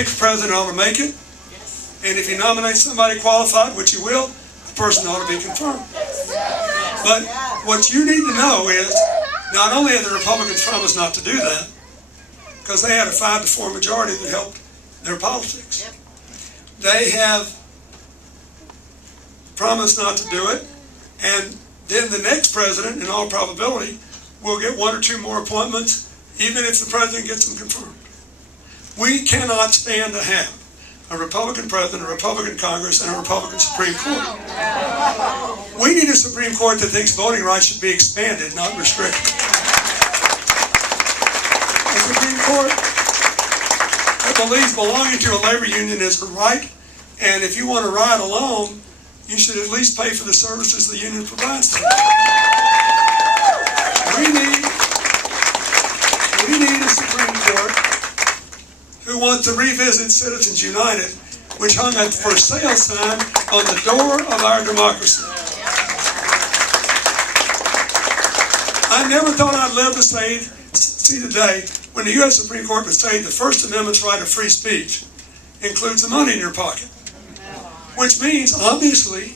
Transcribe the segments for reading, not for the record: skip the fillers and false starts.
think the president ought to make it. And if he nominates somebody qualified, which he will, the person ought to be confirmed. But what you need to know is, not only have the Republicans promised not to do that, because they had a 5-4 majority that helped their politics. They have promised not to do it, and then the next president, in all probability, will get 1 or 2 more appointments, even if the president gets them confirmed. We cannot stand to have a Republican president, a Republican Congress, and a Republican Supreme Court. We need a Supreme Court that thinks voting rights should be expanded, not restricted. A Supreme Court that believes belonging to a labor union is a right, and if you want to ride alone, you should at least pay for the services the union provides to you. We need a Supreme Court who wants to revisit Citizens United, which hung a for sale sign on the door of our democracy. I never thought I'd live to see the day when the U.S. Supreme Court would say the First Amendment's right of free speech includes the money in your pocket. Which means, obviously,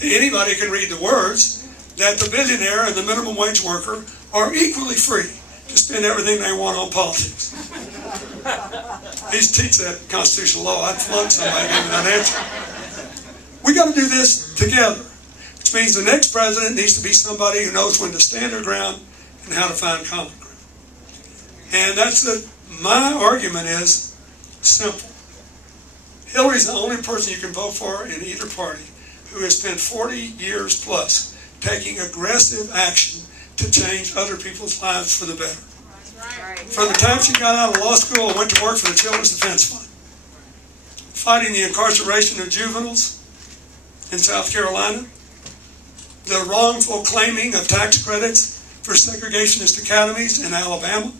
to anybody who can read the words, that the billionaire and the minimum wage worker are equally free to spend everything they want on politics. He used to teach that constitutional law. I'd flunk somebody into that answer. We got to do this together, which means the next president needs to be somebody who knows when to stand their ground and how to find common ground. And my argument is simple. Hillary's the only person you can vote for in either party who has spent 40 years plus taking aggressive action to change other people's lives for the better. From the time she got out of law school and went to work for the Children's Defense Fund, fighting the incarceration of juveniles in South Carolina, the wrongful claiming of tax credits for segregationist academies in Alabama,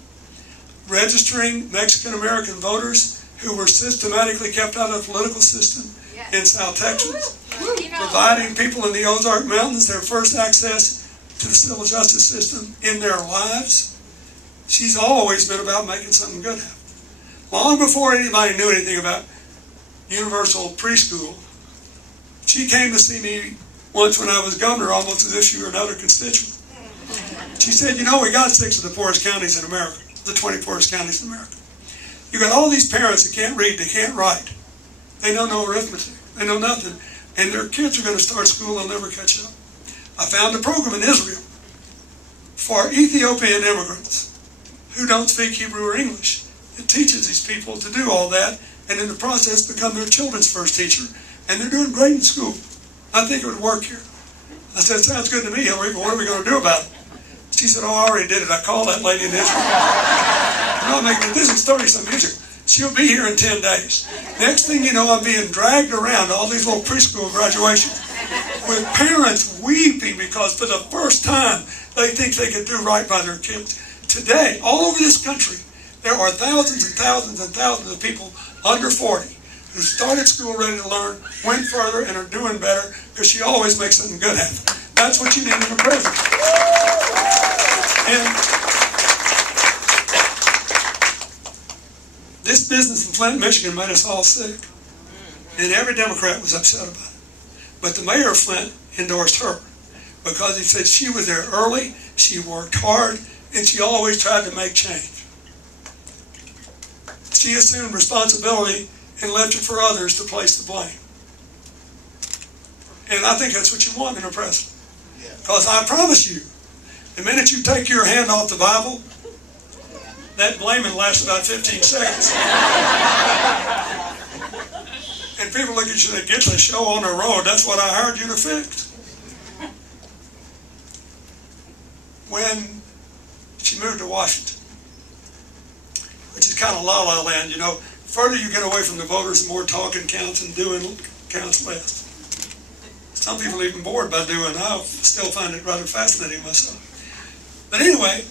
registering Mexican-American voters who were systematically kept out of the political system in South Texas, providing people in the Ozark Mountains their first access to the civil justice system in their lives. She's always been about making something good happen. Long before anybody knew anything about universal preschool, she came to see me once when I was governor, almost as if she were another constituent. She said, you know, we got 6 of the poorest counties in America, the 20 poorest counties in America. You got all these parents that can't read, they can't write. They don't know arithmetic, they know nothing. And their kids are going to start school and they'll never catch up. I found a program in Israel for Ethiopian immigrants who don't speak Hebrew or English. It teaches these people to do all that, and in the process become their children's first teacher. And they're doing great in school. I think it would work here. I said, sounds good to me, Hillary, but what are we going to do about it? She said, oh, I already did it. I called that lady in Israel. I'm not making it. This is 30-some years ago. She'll be here in 10 days. Next thing you know, I'm being dragged around to all these little preschool graduations with parents weeping because for the first time they think they can do right by their kids. Today, all over this country, there are thousands and thousands and thousands of people under 40 who started school ready to learn, went further, and are doing better because she always makes something good happen. That's what you need in a president. And this business in Flint, Michigan made us all sick. And every Democrat was upset about it. But the mayor of Flint endorsed her because he said she was there early, she worked hard, and she always tried to make change. She assumed responsibility and left it for others to place the blame. And I think that's what you want in a president. Because I promise you, the minute you take your hand off the Bible, that blaming lasts about 15 seconds. And people look at you and say, get the show on the road. That's what I hired you to fix. When she moved to Washington, which is kind of la-la land, you know, further you get away from the voters, the more talking counts and doing counts less. Some people are even bored by doing. I still find it rather fascinating myself. But anyway,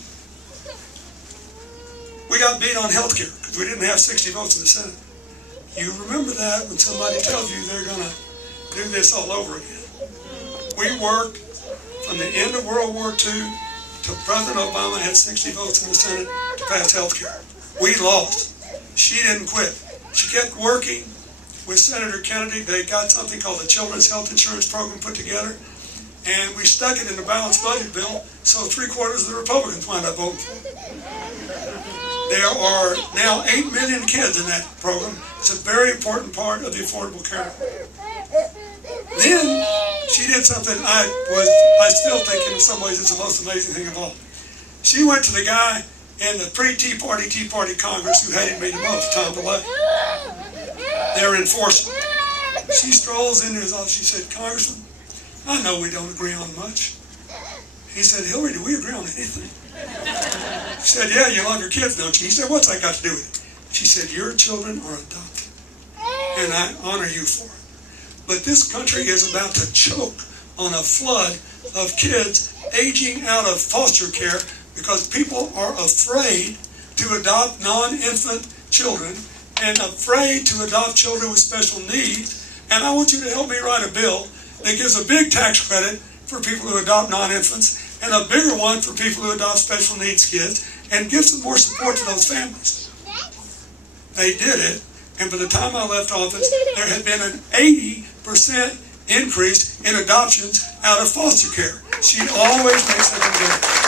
we got beat on health care because we didn't have 60 votes in the Senate. You remember that when somebody tells you they're going to do this all over again. We worked from the end of World War II till President Obama had 60 votes in the Senate to pass health care. We lost. She didn't quit. She kept working with Senator Kennedy. They got something called the Children's Health Insurance Program put together, and we stuck it in the balanced budget bill, so 3/4 of the Republicans wound up voting for it. There are now 8 million kids in that program. It's a very important part of the Affordable Care Act. Then she did something I still think in some ways it's the most amazing thing of all. She went to the guy in the pre-Tea Party Congress who hated me the most, Tom DeLay, their enforcer. She strolls into his office. She said, "Congressman, I know we don't agree on much." He said, "Hillary, do we agree on anything?" She said, "Yeah, you love your kids, don't you?" He said, "What's that got to do with it?" She said, "Your children are adopted, and I honor you for it. But this country is about to choke on a flood of kids aging out of foster care because people are afraid to adopt non-infant children and afraid to adopt children with special needs. And I want you to help me write a bill that gives a big tax credit for people who adopt non-infants and a bigger one for people who adopt special needs kids and give some more support to those families." They did it, and by the time I left office, there had been an 80% increase in adoptions out of foster care. She always makes something good.